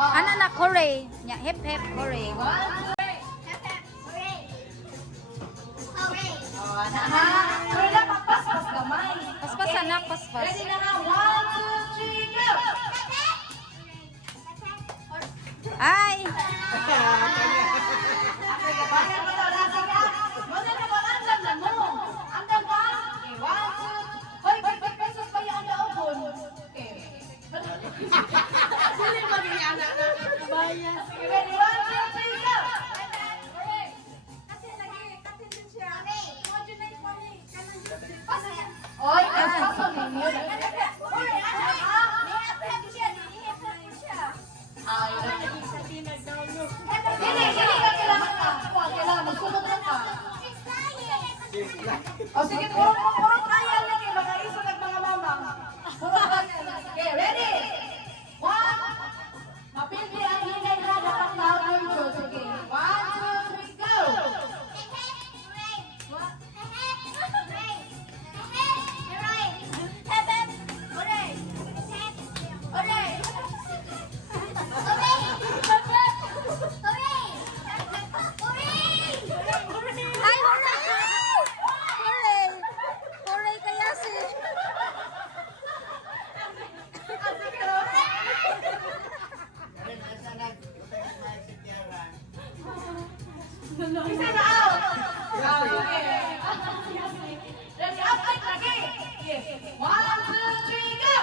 Ano na, hooray. Nya, hip hip, hooray. Paspas anak, paspas. Ready na na, 1, 2, 3, go! Ay! Bayan mo daw, lasing ka. Muna na ba, andam na mo. Andam ba? Okay, 1, 2, hoy, 50 pesos pa yung daobon. Okay. Sili mo din yung anak na. Bayan. Ready, 1, 2, 3, go! Oy, pasok ninyo. Hindi ka kailangan ka. Kailangan magsunod lang ka. O sige, purong kaya lagi. Mag-aisog ang mga mama. Okay, ready? 1. Mapildi ang hinay na dapat lahat ng Diyos. Okay, 1, 2, 3, go! Ay, hooray! Hooray! Hooray kaya si... Isa na out! Okay. Ready, up, up, lagi! 1, 2, 3, go!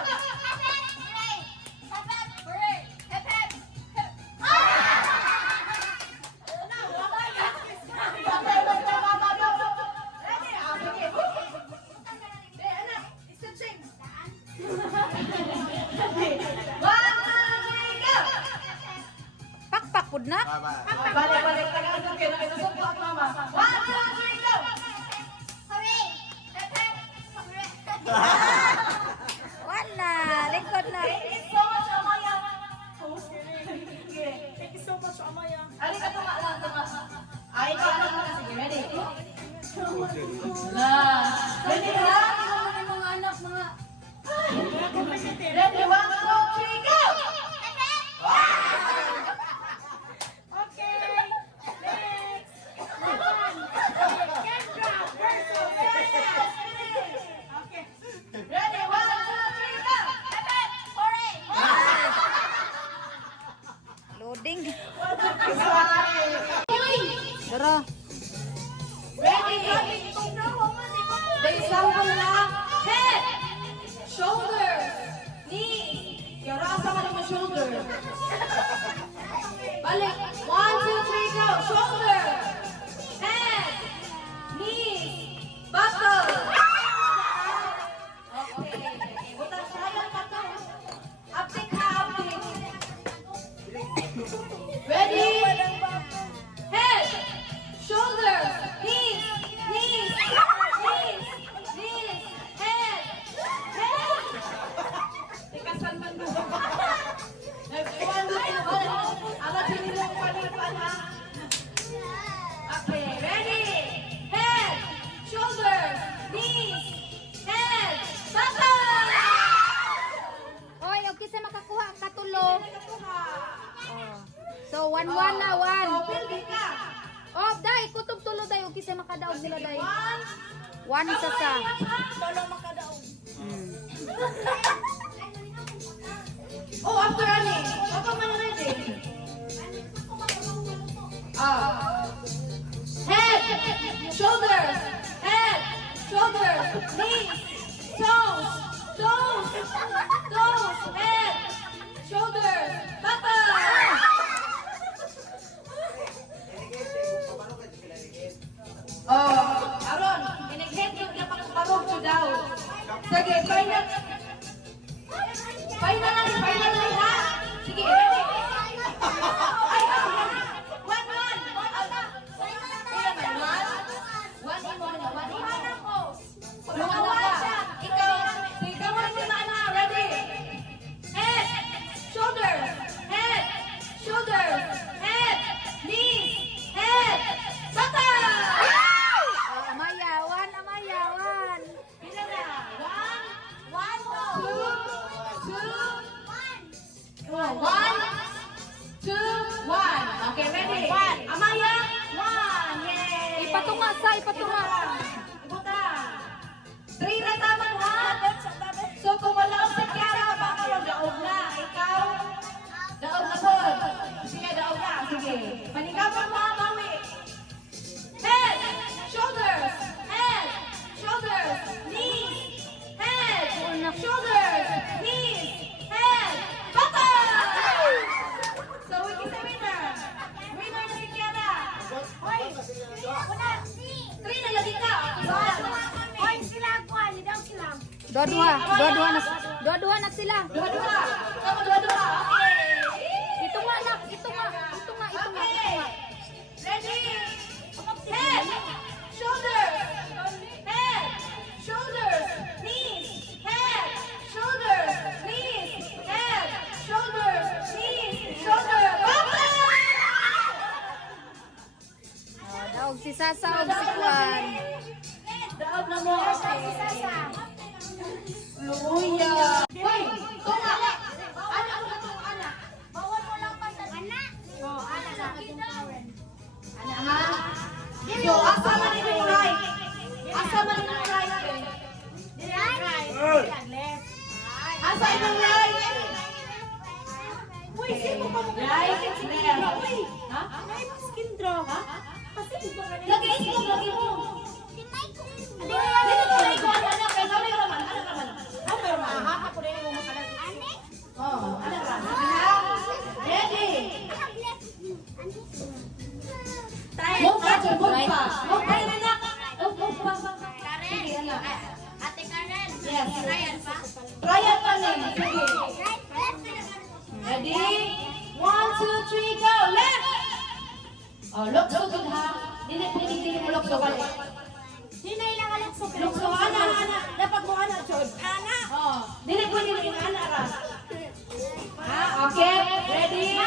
Pakpak pud na. Balik ka lang. Okay, nakitusok po ang mama. 1, 2, 3, go! Wala, lingkod na. Thank you so much, Amaya. Thank you so much, Amaya. Ari ka tuma lang, tuma. Ay, ikaw alam mo na. Sige, ready? Ready ha? Mga anak, mga... Ready, 1, 2, 3, go! Okay, next. Kendra versus Okay. Ready, 1, 2, 3, go! Loading. Uy! Dara. Ready? They sample na head, shoulder, knee. Kaya rasa ka naman shoulder. Balik. 1, 2, 3, go. Shoulder, head, knee, buttock. Okay. Buta sayang ka to. Update na update. Ready? Head, shoulder, knees, knees, knees, knees, head, head. Tikasan man mo. Nag-iwan na ito. Ama sinilong panipan ha. Okay, ready? Head, shoulder, knees, head, buttock. Hoy, okay sa makakuha ang katulo. So, 1-1 na, 1. So, building ka. Oh, dai, kutob tulo dai, okay sa makadaog nila dai. 1. 1 sa sa. Lolo makadaog. Oh, after running. Kapag man ready. Head, shoulders, head, shoulders, knees, toes, toes, toes, head, shoulders, buttock. Aron, inighead yung napakaparog to daw. Sige, final. Final na ha? Sige, ready? Ay, one. One imo na, one imo. Lumawa ka. Ikaw, sige, gawin si Mana. Ready? Ipatunga, sa ipatunga. Ibutan. 3 na tama ha? So kung wala si Kiara, baka daog na. Ikaw, daog na po. Sige, daog na. Sige. Panikapan mo ha, Maui. Head, shoulders, head, shoulders, knees, head, shoulders, knees, head, button! So we can say winner. Winner na si Kiara. Hoy, 3 na lagi ka. Hoy, sila ako. Hindi daw sila. Dua-dua na sila. Dua-dua. Kamu dua-dua. Okay. Itunga nak, itunga. Okay. Ready? Head, shoulders, head, shoulders, knees, head, shoulders, knees, head, shoulders, knees, shoulder, button! Daog si Sasa og si Juan. Daog na mo. Luya. Hoy, tunga. Ano ang katong anak? Bawal mo lang pa sa anak. Oh, Anak sa akin daw. Anak ha? Yo, asa man yung right? Asa man yung right? Asa yung right? Uy, sino pa mo? Right? Uy, Ha? may skin draw. Kasi di ba ganun? Lagi mo, lagi mo. Ano Dito ko na ikaw, anak. Kaya sabi ko naman, anak naman. Ang pero mahahap ako din mo makalag. Oh, anak naman. Ready? Move back, move back. Move back, anak. Move back. Sige, anak. Ate Karen, Yes. Ryan pa? Trial pa rin. Sige. Ready? 1, 2, 3, go! Left! Oh, look so good ha. Dili mo look so good. Hinay lang alam sa Look so ana. Dapat mo anak, Chod. Anak! Oh, dili pwede mo yung ana ra. Ha, okay? Ready?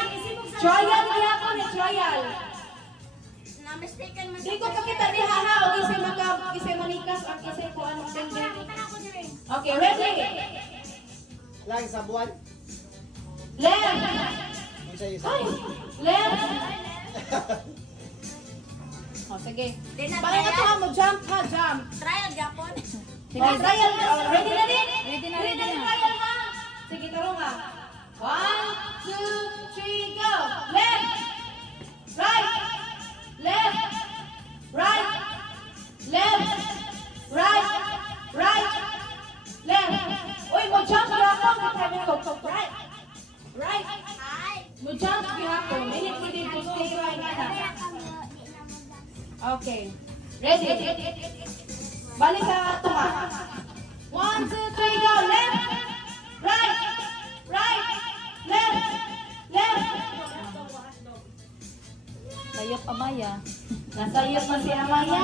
Trial niya ko ni trial. Na-mistaken man Di ko pakita ni Hana o kisay manikas ang kisay ko anong sende. Okay, ready? Lang sa buwan. Left! Ang sa'yo sa Ay! Left! Oh, sige. Bakit ito mo? Jump ha, jump. Trial gapon. Oh, trial. Ready na din? Ready na. Trial ha? Sige, tarong ha. 1, 2, 3, go! Left! Right! Left! Right! Left! Right! Right! Left! Uy, mo jump gihapon. Right! Right! Mo jump gihapon. Minute mo din to stay right na. Okay. Ready? Balik sa tunga. 1, 2, 3, go! Left! Right! Right! Left! Left! Sayop Amaya. Nasayot man si Amaya.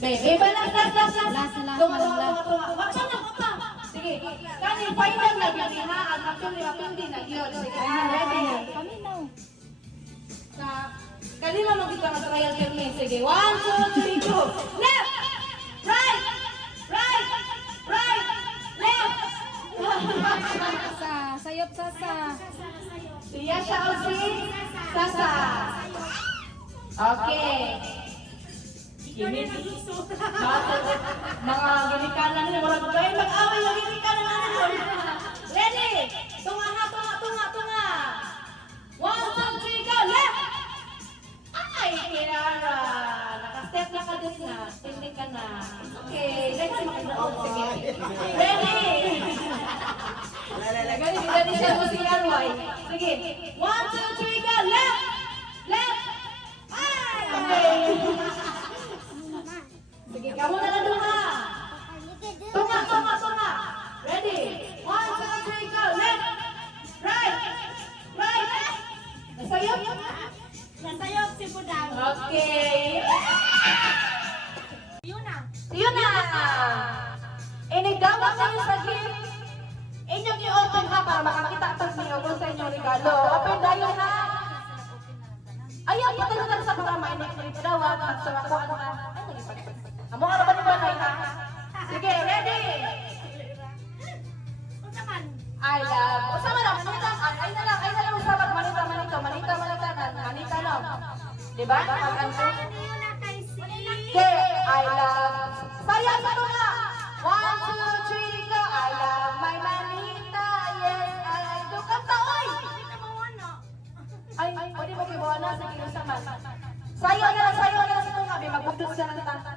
Baby, last. Last. Tunga. Wag pa. Sige. Kani, final na yun ha. Ang actually, mapindi na yun. Sige, ready? Paminaw. Kanina mo kita mag-trial kami. Sige, 1, 2, 3, go! Left! Right! Right! Right! Left! Sayop Sasa. Siya siya o si Sasa. Okay. Mga ginikanan nila, wala ba kayo mag-away yung ginikanan nila? Ready? Tunga. 1, 2, 3, go! Left! Ay, Kiara! Naka-step na ka din na. Tindi ka na. Okay, let's makadaog. Sige. Ready? Ready siya mo si Arway. Sige. 1, 2, 3, go! Left! Left! Ay! Sige, kamu na lang doon ha. Tunga. Ready? 1, 2, 3, go! Left! Right! Right! Nasayop? Nasayop si Budang. Okay. Yun na. Yun na! Inigdawat na yung sa gift. Inyong i-open ha para makakita ang niyo kung sa inyong regalo. Open tayo ha. Ayaw, patalunan sa mga mainig-dawat at sa mga kuwan ha. Ay, nagipagpag. Amo ka na ba ni Banay ha? Sige, ready? Unsa man? I love. O sama na, manita. Ay na lang usapan. Manita. Manita no. Diba? Ang kanto. Yun na. Saya sa tunga. 1, 2, 3, go. I love my manita. Yes, I do. Kanta, oy! Ay, pwede mo kibawa na sa kilo sa man. Sayo na lang sa tunga. May magbudot siya ng kanta.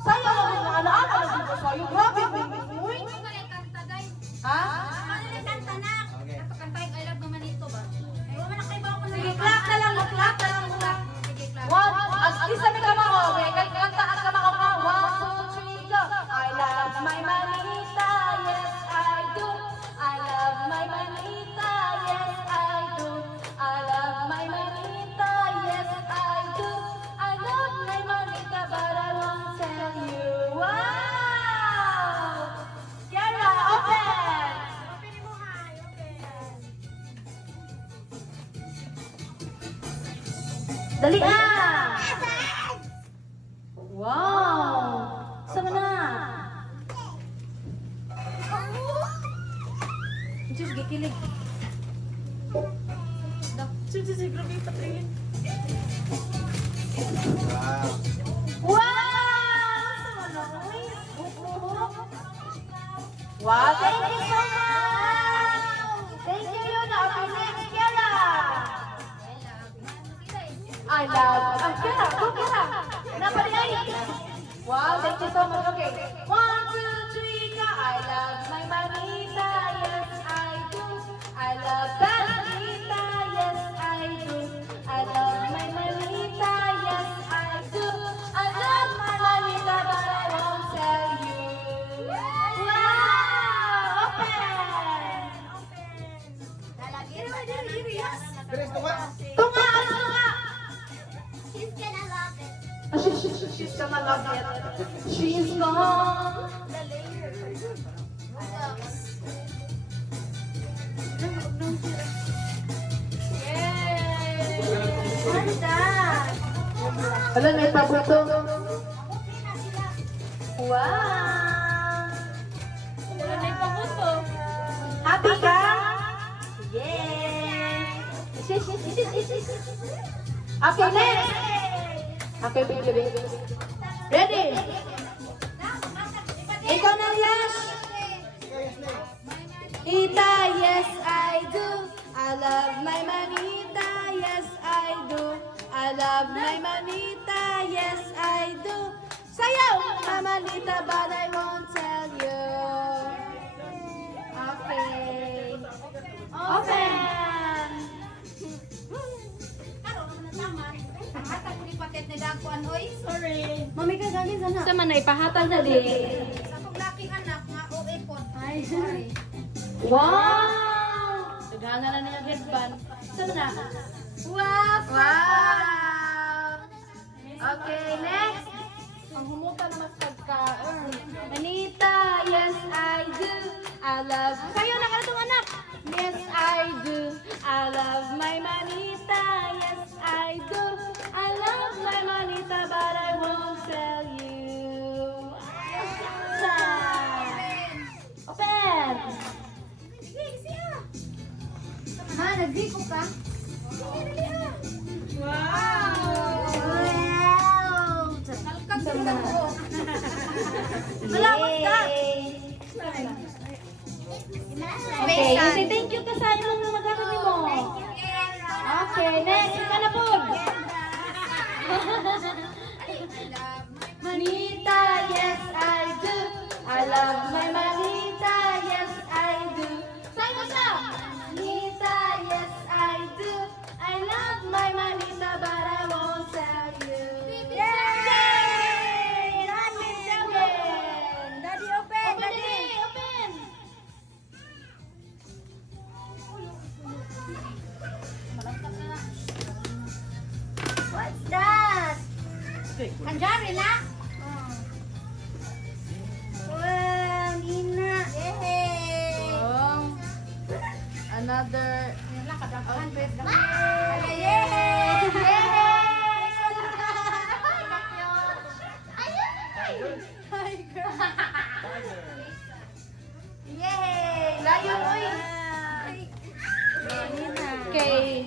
Sayo na lang mga anak. Alam dito sayo. Grabe, uy. Ano ba yung kanta, guys? Ha? Okay. Kantay, I love naman ito ba? Sige, clap na lang muna. Sige, clap. One, as isa may kamao. Okay, kanta ang kamao ka. 1, 2, 3, go. I love my manita. Yes, I do. I love my manita. Yes, I do. I love my manita. Yes, I do. I love my manita, but I won't tell you. Wow! Kiara, open! Dali na! Wow! Sama na! Diyos, gikilig. Wow. Wow! Sama na, uy. Wow, thank you so much! Thank you, Yuna. Okay, next, Kiara! I love. Kiara, go, Kiara. Napalay. Wow, thank you so much. Okay. 1, 2, 3, go. I love my manita. Yes, I do. I love that manita. Yes, I do. I love my manita. Yes, I do. I love my manita, but I won't tell you. Wow! Open! Bilis, tunga. Tunga! Ano tunga? She's gonna love it. She's gonna love it. She's gone. Yay! Ganda! Wala, may pabuto. Wow! Happy ka? Yay! Okay, next! Okay, baby. Ready? Ikaw na, Yash! Ita, yes, I do. I love my manita, yes, I do. I love my manita, yes, I do. Sayaw, my manita, but I won't tell you. Okay. Open! Hatag ko ni paket ni Dakuan, oy. Mami ka gagin sana. Sa man ay pahatag na di. Sa kong laking anak, nga OA po. Ay, wow! Nagana na niya headband. Saan na? Wow! Wow! Okay, next. Ang humuta na mas pagka-earn. Manita, yes, I do. I love... Kayo na ka itong anak. Yes, I do. I love my manita. Yes, I do. I love my manita, but I won't tell you. Open! Ha, nag-gripo ka? Talkag sa ko. Malawag ka! Okay, you say thank you ka sa inyo ng magkakaroon mo. Okay, next, ka na po. Manita, yes, I do. I love my manita, yes, I do. Saan mo siya? Manita, yes, I do. I love my manita, but I won't tell you. Yay! Daddy, open! Daddy, open! Daddy, open! What's that? Kanjari na? Wow, Nina. Yay! Oh, another Yan lang, kadaghan. outfit. Yay! Yay! Yay! Lion, uy! Okay.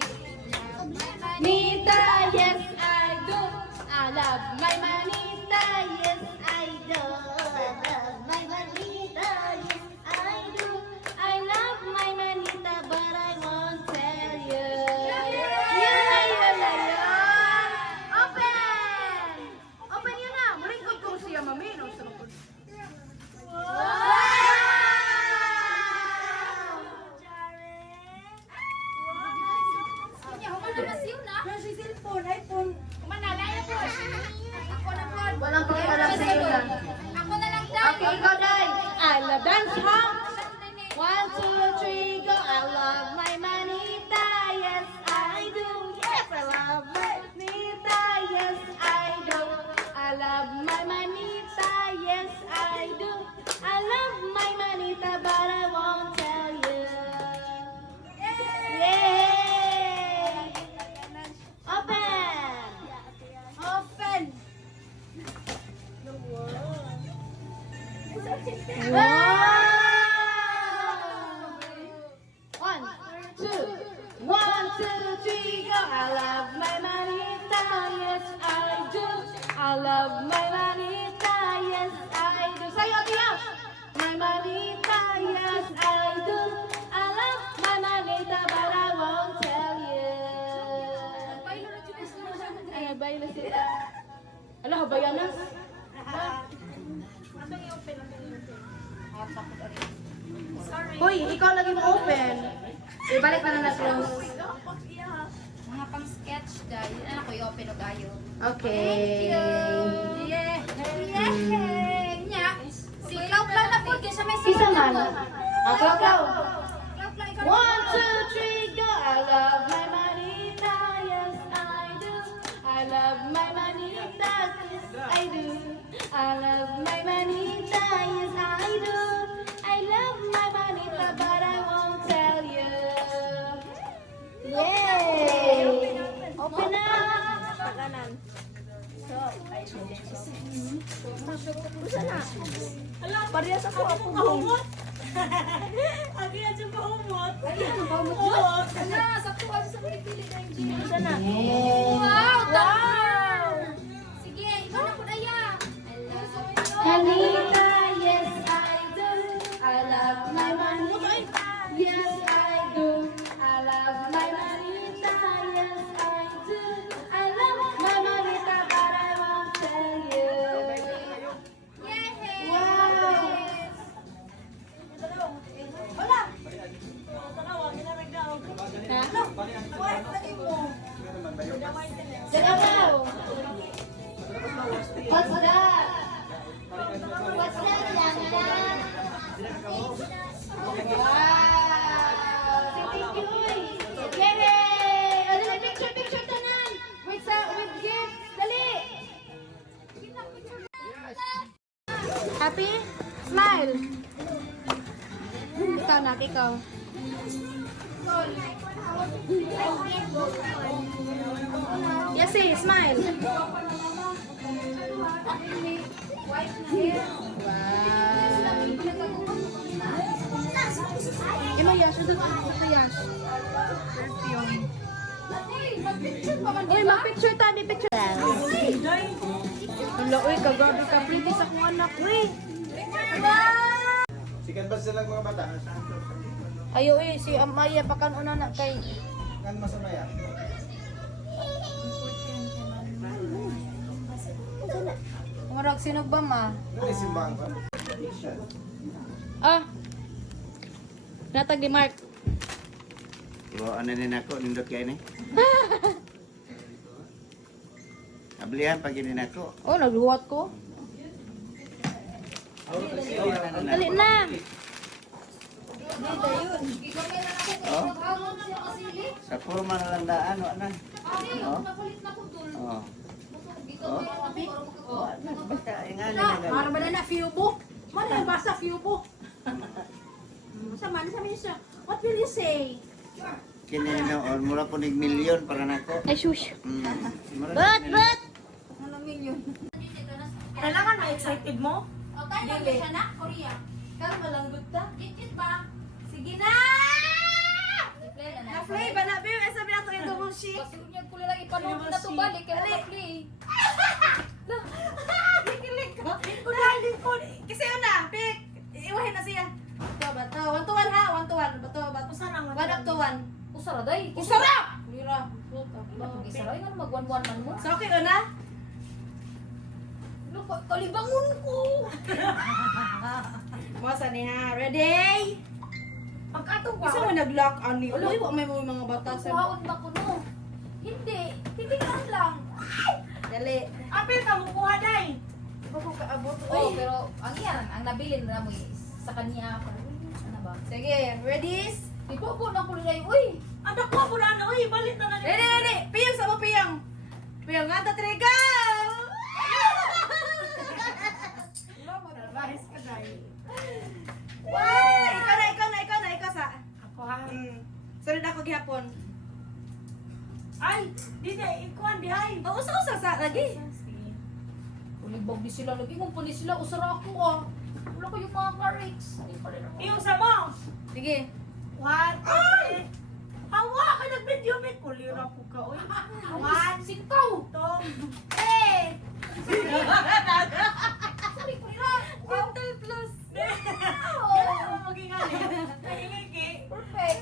Nita, yes, I do. I love my manita. mas yun ah. Nasa cellphone, iPhone. Manalaya po. Ako na po. Walang pakialam sa iyo na. Ako na lang daw. Okay, ikaw, Day. I love dance, ha? 1, 2, 3, go. I love my manita, yes I do. Yes, I love my manita, yes I do. I love my manita, yes I do. I love my manita, but I won't tell you. Yay! Open! Open. Wow! 1, 2, 1, 2, 3, go! I love my manita, yes I do. I love my manita, yes I do. Sa'yo, Tia! My manita, yes I do. I love my manita, but I won't tell you. Ay, nagbaylo sila. Ala, habayanas. Hoy, ikaw lagi mo open. Ibalik na na close. Mga pang sketch dahil. Ano ko i-open o kayo. Okay. Yeah. Yeah. Nya. Si Clau na po. Kaya may Isa man. Klaw, klaw. Clau, 1, 2, 3, go! I love my manita, yes I do. I love my manita, yes I do. I love my manita, yes I do. I love my manita, but I won't tell you. Yay! Open up! Paganan. Parehas ako ako. Kahumot. Agi yan siya kahumot. Oo. Ala, sakto kasi sa pili na yung Gina. Sana. Wow! Wow! Sige, ikaw na po na yan. Manita, yes I do. I love my manita, yes I do. I love my manita, yes I do. I love my manita, but I won't tell you. Yay! Wow! Wala. Tanawa, ginaragdaw. Ha? Wait, lagi mo. Sige daw. What's that? What's that, Lana? Wow! Thank you. Yay! Ano na, picture tanan. With gifts. Dali. Happy? Smile. Ikaw na, ikaw. Yes, eh, smile. Wow. Imo yash, ito yash. Perfume. Uy, mag-picture tayo, di picture. Wala, uy, kagabi ka, pretty sa kong anak, uy. Sikat ba sila mga bata? Ayo, uy, si Amaya, pakanuna na kay. Kan masama ya? Murag sinog ba, ma? Ano simbang ba? Ah. Natag di Mark. Lo ano din ako, nindot kayo ni? Ablihan pag din ako. Oh, nagluwat ko. Dali na. Oh, sa forma na lang daan, wala na. Oh. Oh. Oh. Basta, ingani na lang. Mara ba na Fubo? Mara yung basa Fubo. Sama siya. What will you say? Kini no, mura po nig milyon para nako. Ay, shush. Mura But, na- but. Kailangan ma-excited mo? O, tayo na siya na, Korea. Kaya malanggot ka? Git ba? Sige na! I-play na na. Na-play ba na, babe? Ay, sabi natin ito mo si. Pasunyag ko lang ipanood na to balik. Kaya na-play. Kikilig ka. Kunaling ko. Kasi yun na, Pik. Iwahin na siya. Bato. 1 to 1 ha. 1 to 1. Bato. Saan ang 1 up to 1? Usara day. Usara! Lira. Isara nga mag-1-1 man mo. So, okay na? Kalibangon ko. Masa ni ha. Ready? Pagkatong Isa mo nag-lock on ni. Ulo, iwa may mga bata sa... Kuhaon ba ko no? bibilang lang. Dali. Apil ka, mukuha day. Oh, pero ang yan, ang nabilin na mo sa kanya. Ano ba? Sige, ready? Ipopo na ko nila yung, uy! Anak ko, muna na, uy, balit na na. Ready. Piyang sa mo, piyang. Piyang, nga ta, three, go! Rahis ka day. Wow! Ikaw sa. Ako ha. Sunod ako gihapon. Ay, di na, ikuan di ay. Oo, usa sa lagi. Ulibog di sila, lagi kung pali sila, usara ako ah. Wala ko yung mga carix. Hindi pa rin ako. Iyong sa mo. Sige. One, two, hawa ka nag-video me. Kulira po ka, uy. One, Sintaw! two, three. Sorry, kulira! Mental plus. Ano maging ano? Nahingigi. Perfect!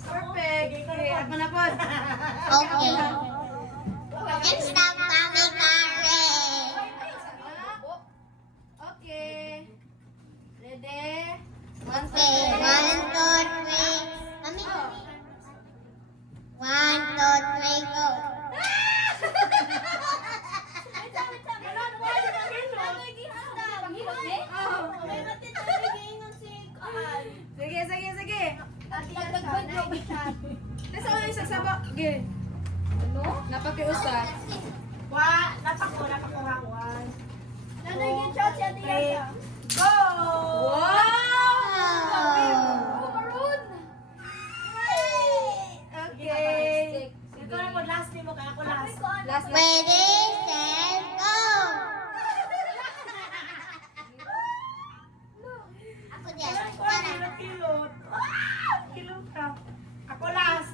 Perfect. Okay, ako na po. Okay. Next up, Mami Karen. Okay. Ready? Okay, 1, 2, 3. Mami. 1, 2, 3, go. Panghilot eh? Sige. Naglag-video. Nasa ulo isa sa ba? Sige. Ano? Napakiusa. Napako. One, Three. go! Wow! Oh, maroon! Okay. Ito na po, last name mo, kaya ako last. Last. Ready, set, go. Ako din. Para. Kilot. Kilot ka. Ako last.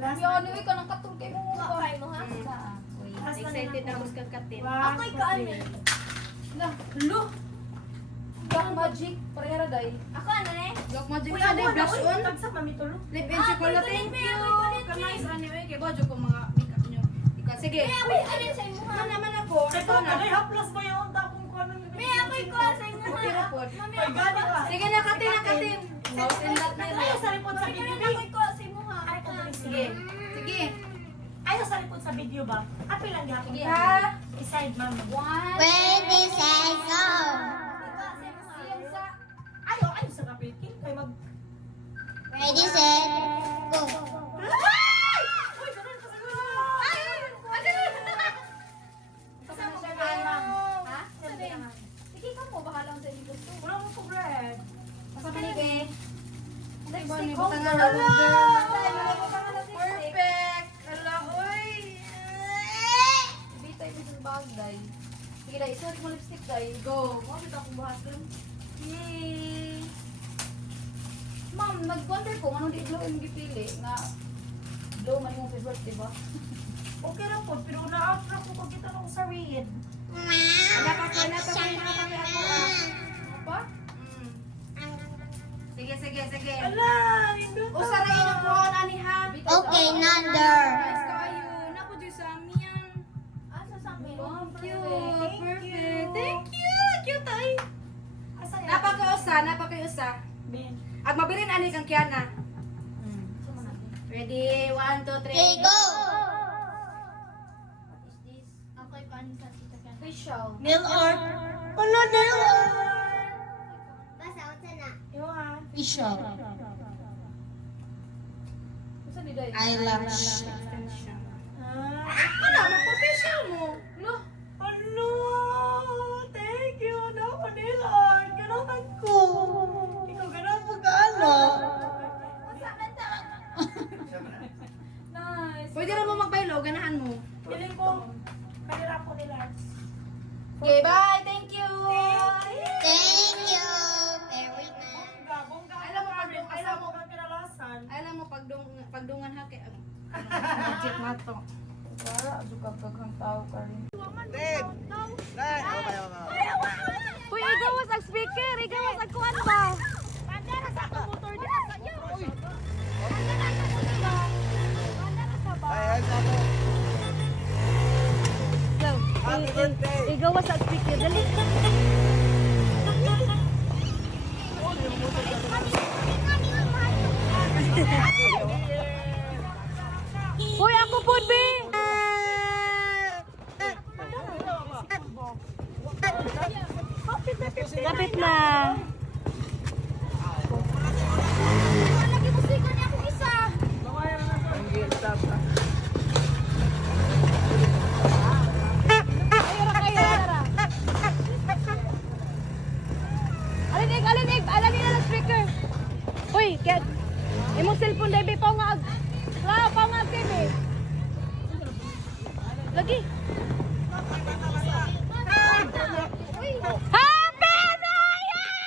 Last Yung ano ka ng katulkay mo mo ba? Excited na ako sa kakatin. Ako'y kaano eh. Na, lo! Black magic, parehara day. Black magic Uy, sa ako day na, blush uy. on. Tagsak, mami tulo. Lip and chocolate. Thank you. Kanais anime kay bojo ko mga makeup nyo. Ikaw sige. Naman ako. Ito Ito na. na, haplas ba yun? Kung kano yung Okay ra po. Ay, gani ka. Sige na katin. Mouse and that na Ayaw yun. sa lipod sa video. Ay, kadali Sige. Sige. Ayaw sa lipod sa video ba? Happy lang gihapon. Sige, Ha? Beside mami. One. Ready, set, go. Siyang sa... Ayaw sa kapilkin. Kaya mag... Ready, set, go. Ay! Uy, ganun ka siguro. Kasi mo siya lang. Ha? Sige ka mo, bahala sa inyo gusto. Wala mo po bread. Masama ni Be. Lipstick holder. Perfect. Ala, oy. Bitay mo yung bag, day. Sige, day. Isuot mo lipstick, day. Go. Bakit akong buhaton? Yay! Ma'am, nag-wonder ko, anong di glow yung gipili nga glow man yung favorite, diba? Okay lang po, pero na-after ko pag kita nung sa read. Pa? Sige. Ala, hindi O sa rin ang kuhaan ani ha. Okay, number. Guys, kayo. Naku, Diyos sa amin. Asa sa amin? Cute. Perfect. Thank you. Cute ay. Asa yan? Napakausa. Ben. Ag mabilin ani kang Kiana. Ready? 1, 2, 3. Okay, go. Facial. Nail art. Ano na yun? Basta, unsa na? Yung ha. Visual. Gusto ni Day? Eyelash. Ano? Mag-professional mo. Lo! Ano? Thank you. No, nail art. Gano'n ko. Ikaw gano'n mo gaano. Nice! Pwede rin mo magbaylo. Ganahan mo. Piling ko. Kahirap ko nila. Okay, bye. Thank you. Thank you very much. Bongga. Alam mo, Alam mo kang kinalasan. Alam mo, pagdungan ha. Magic na to. Para, agad-agad tao ka rin. Uy, igawas ang speaker. Igawas ang kuwan ba? Happy birthday! Igawas ang speaker. Dali. Uy, ako tiket. Imong cellphone dai pa nga. Pa nga kini. Lagi. Happy New Year!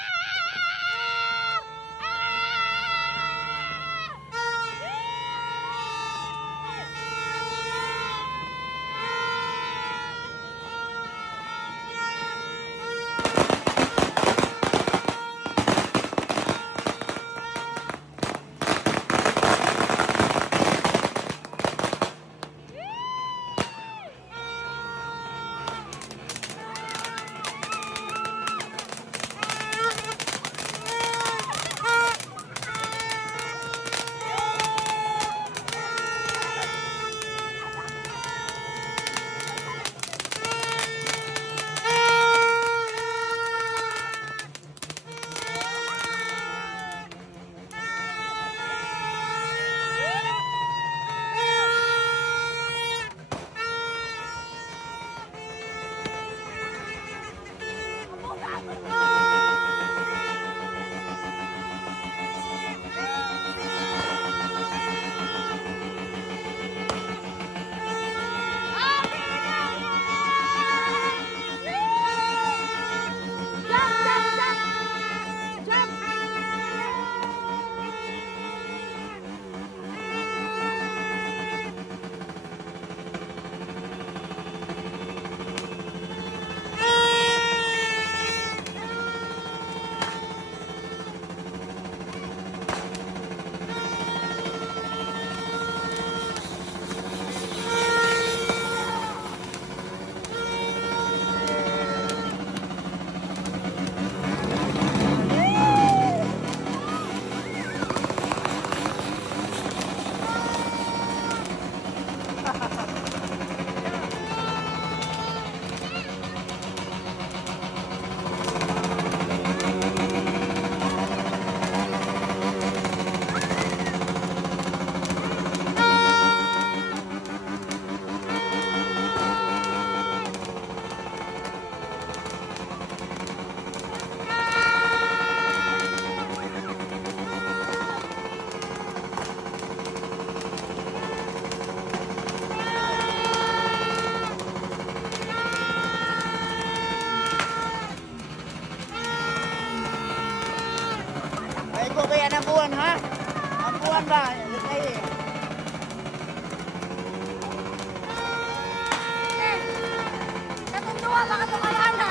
Ay ko kaya ng buwan ha? Ang buwan ba? Ay, Katunduwa baka tumayan na.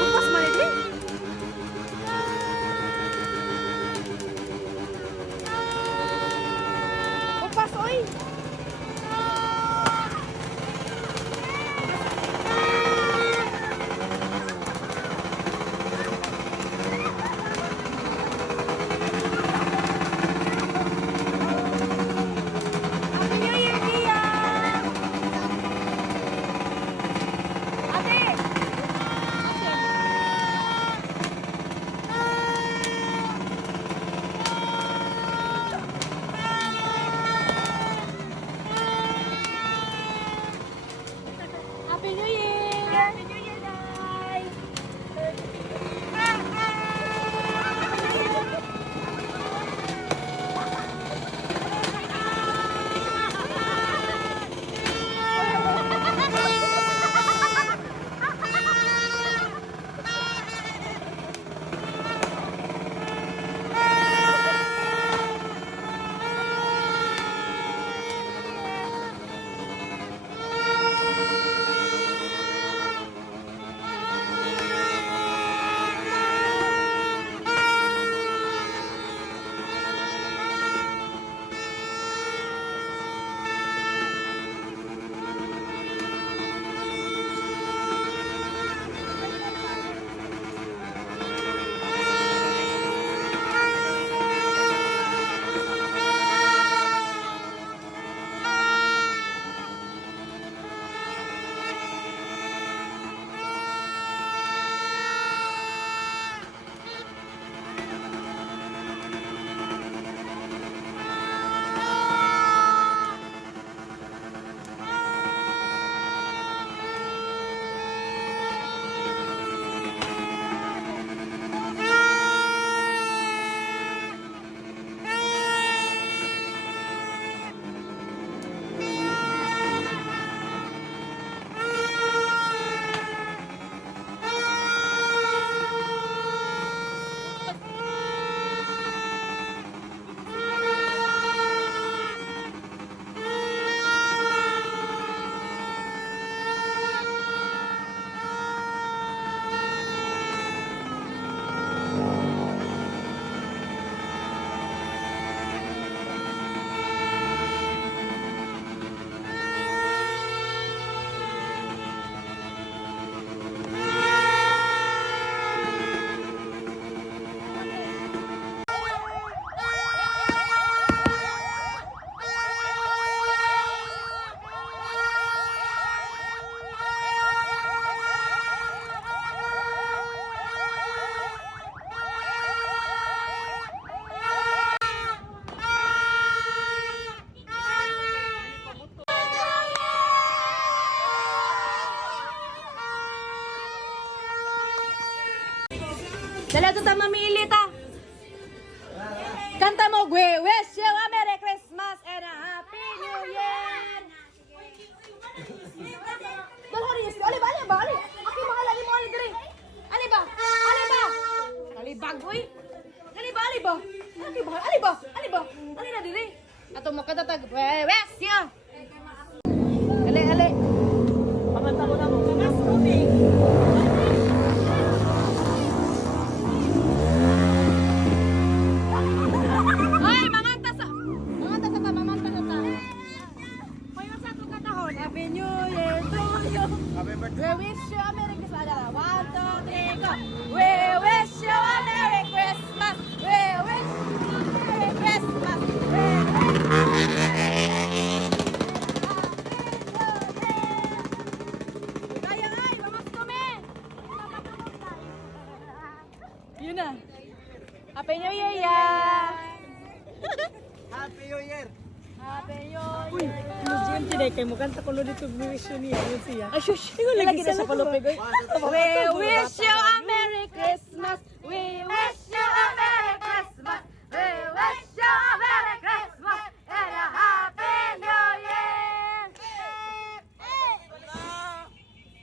Bukas malidi. Bukas oy. Dala ito ta mamili ta. Kanta mo, we wish you a Merry Christmas and a Happy New Year. Dalhari, ali ba? Ako mga lagi mo ali dire. Ali ba? Kalibag, uy. Ali ba? Ali na dire. Ato mo katatag, we wish you. Ali. Pamanta mo na mo. Mas coming. Ay, mamanta sa ta. May sa to katahon. Happy New Year to you. Happy birthday. We wish you a Merry Christmas. 1, 2, 3, go. We wish you a Merry Christmas. We wish you a Merry Christmas. Kaya ay, mamas kami. Yun na. Happy New Year, ya. Happy New Year. Happy New Year. Hindi na kay mo kanta ko dito mission niya. Ano siya? Ay, shush. Lagi na sa palupig. We wish you a Merry Christmas. We wish you a Merry Christmas. We wish you a Merry Christmas and a Happy New Year.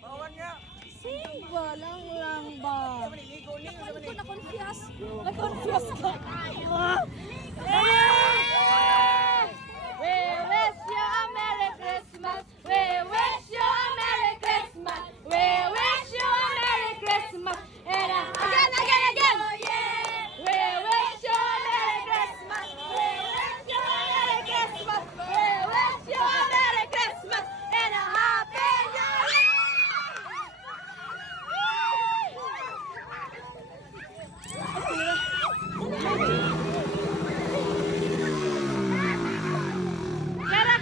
Bawan niya. Simba lang ba? Ano ko na-confuse? Na-confuse ka? We wish you a Merry Christmas. We wish you a Merry Christmas. We wish you a Merry Christmas and a again. We wish you a Merry Christmas. We wish you a Merry Christmas. We wish you a Merry Christmas and a Happy New Year.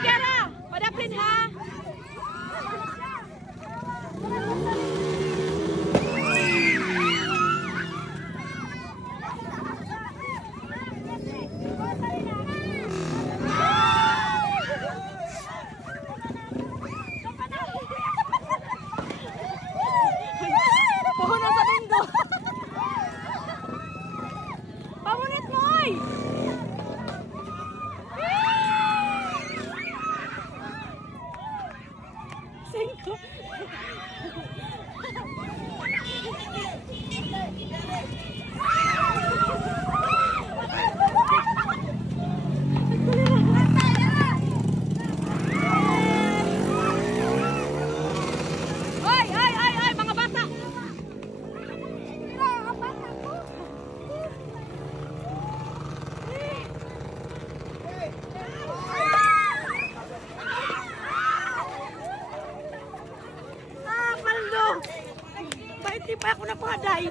Kera, padapin ha. Puhunan sa bindo. Pamunit mo, oy! Cinco. Ay, mga bata! Paldo! Bakit di pa ako napaday?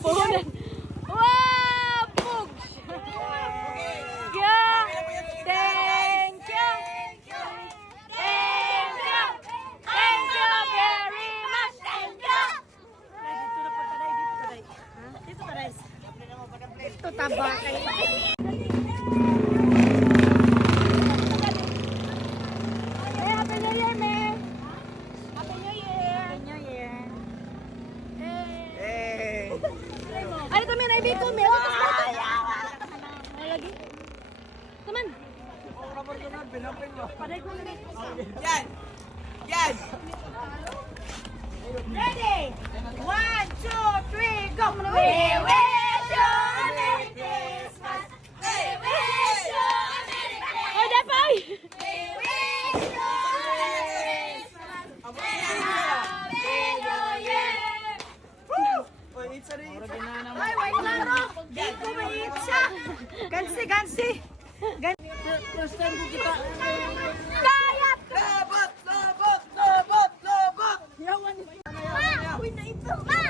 Puhunan. Wow! Pugs! Yeah! Thank you! Thank you very much! Thank you! Dito na po taday, dito taday. Dito taday. Ito taba kayo. Happy New Year, me! Happy New Year! Happy New Year! Hey. Ay, ito may naibig ko, may utos na ito. Ay, lagi. Come on. Paday ko na dito. Yan. Ready? 1, 2, 3, go! We wish you a Merry Christmas. We wish you a Merry Christmas. Oh, Dapoy! We wish you a Merry Christmas. And a Happy New Year. Ay, wait lang, Ro. Dito may itsa. Gansi. First time ko kita. Kaya! Labot. Yawan. Ma! Uy, na ito. Ma!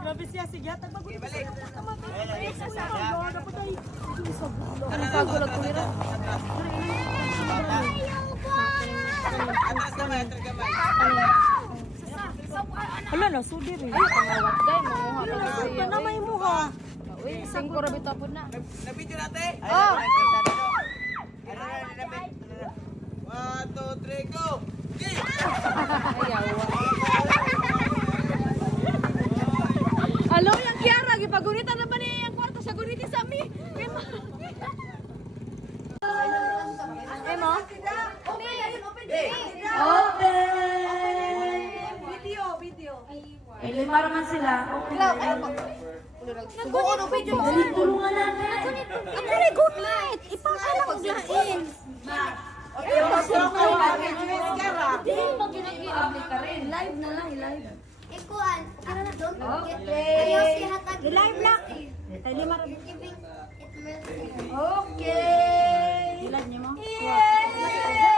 Grabe siya, sige. Tagbagod. Balik. Ano kagulag ko nila? Ayaw ko! Hala na, sudi rin. Pangawat guys, manguha ka na siya. Ano may muha? Uy, singko rabi tapod na. Na-video natin. Oh! One, two, three, go! Ayaw. Alo, yung Kiara, gipagunitan na ba niya yung kwarto sa gunitin sa mi? Emo? Video. Eh, lima naman sila. Subukan ang video. Tulungan natin. Ito rin, good night! Ipakalang maglain. Hindi mo ginag-i-upload ka rin. Live na lang, live. Ikuan. Don't forget. Okay. Ayaw si hatag. Live lang. Lima rin. You're giving it mercy. Okay. Ilan niyo mo? Yay!